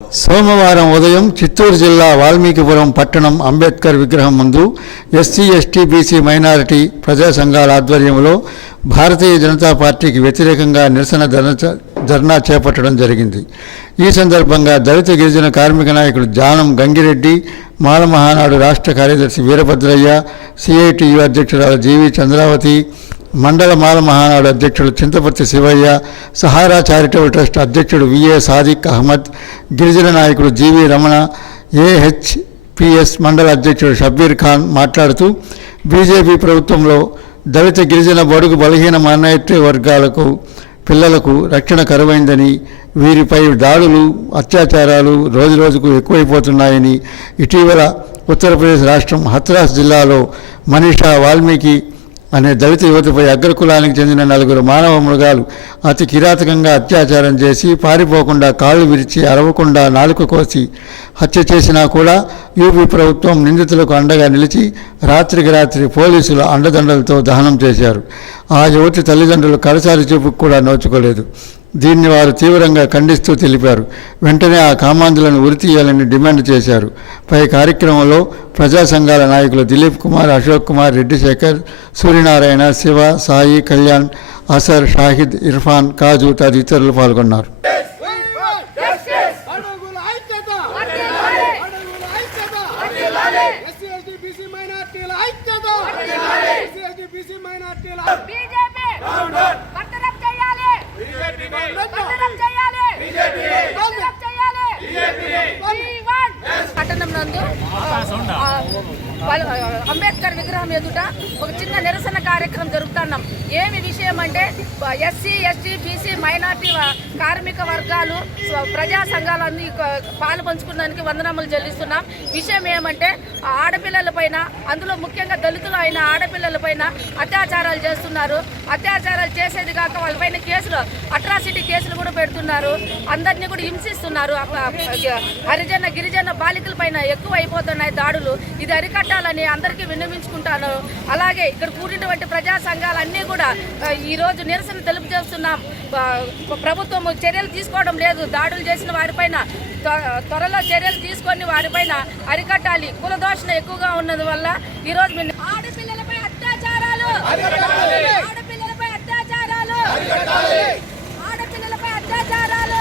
సోమవారం ఉదయం చిత్తూరు జిల్లా వాల్మీకిపురం పట్టణం అంబేద్కర్ విగ్రహం ముందు ఎస్సీ ఎస్టీ బీసీ మైనారిటీ ప్రజా సంఘాల ఆధ్వర్యంలో భారతీయ జనతా పార్టీకి వ్యతిరేకంగా నిరసన ధర్నా చేపట్టడం జరిగింది. ఈ సందర్భంగా దళిత గిరిజన కార్మిక నాయకుడు జానం గంగిరెడ్డి, మాల మహానాడు రాష్ట్ర కార్యదర్శి వీరభద్రయ్య, సిఐటియు అధ్యక్షురాలు జీవి చంద్రావతి, మండల మాల మహానాడు అధ్యక్షుడు Chintaparthi Shivayya, Sahara charitable trust అధ్యక్షుడు విఏ సాదిక్ అహ్మద్, గిరిజన నాయకుడు జీవి రమణ, ఏహెచ్పిఎస్ మండల అధ్యక్షుడు షబ్బీర్ ఖాన్ మాట్లాడుతూ బీజేపీ ప్రభుత్వంలో దళిత గిరిజన బడుగు బలహీన మైనారిటీ వర్గాలకు పిల్లలకు రక్షణ కరువైందని, వీరిపై దాడులు అత్యాచారాలు రోజురోజుకు ఎక్కువైపోతున్నాయని, ఇటీవల ఉత్తరప్రదేశ్ రాష్ట్రం హత్రాస్ జిల్లాలో మనీషా వాల్మీకి అనే దళిత యువతపై అగ్రకులానికి చెందిన 4 మానవ మృగాలు అతి కిరాతకంగా అత్యాచారం చేసి పారిపోకుండా కాళ్ళు విరిచి అరవకుండా నాలుక కోసి హత్య చేసినా కూడా యూపీ ప్రభుత్వం నిందితులకు అండగా నిలిచి రాత్రికి రాత్రి పోలీసుల అండదండలతో దహనం చేశారు. ఆ యువతి తల్లిదండ్రులు కడసారి చూపుకు కూడా నోచుకోలేదు. దీన్ని వారు తీవ్రంగా ఖండిస్తూ తెలిపారు. వెంటనే ఆ కామాంధులను ఉరితీయాలని డిమాండ్ చేశారు. పై కార్యక్రమంలో ప్రజా సంఘాల నాయకులు దిలీప్ కుమార్, అశోక్ కుమార్, రెడ్డి శేఖర్, సూర్యనారాయణ, శివ, సాయి, కళ్యాణ్, అసర్, షాహిద్, ఇర్ఫాన్, కాజు తదితరులు పాల్గొన్నారు. పట్టణం నందు అంబేద్కర్ విగ్రహం ఎదుట ఒక చిన్న నిరసన కార్యక్రమం జరుపుతున్నాం. ఏమి విషయం అంటే ఎస్సీ ఎస్టీ బీసీ మైనార్టీ కార్మిక వర్గాలు ప్రజా సంఘాలన్నీ పాలు పంచుకోవడానికి వందనములు చెల్లిస్తున్నాం. విషయం ఏమంటే ఆడపిల్లల పైన, అందులో ముఖ్యంగా దళితులు అయిన ఆడపిల్లల పైన అత్యాచారాలు చేస్తున్నారు. అత్యాచారాలు చేసేది కాక వాళ్ళపైన కేసులు, అట్రాసిటీ కేసులు కూడా పెడుతున్నారు. అందరినీ కూడా హింసిస్తున్నారు. హరిజన గిరిజన బాలికల పైన ఎక్కువ అయిపోతున్నాయి దాడులు. ఇది అరికట్టాలని అందరికీ విన్నవించుకుంటాను. అలాగే ఇక్కడ కూడినటువంటి ప్రజా సంఘాలన్నీ కూడా ఈరోజు నిరసన తెలుపు చేస్తున్నాం. ప్రభుత్వం చర్యలు తీసుకోవడం లేదు. దాడులు చేసిన వారిపైన త్వరలో చర్యలు తీసుకొని వారిపైన అరికట్టాలి. కులదోషణ ఎక్కువగా ఉన్నది వల్ల ఈరోజు ఆడపిల్లలపై అత్యాచారాలు, ఆడపిల్లలపై అత్యాచారాలు, ఆడపిల్లలపై అత్యాచారాలు.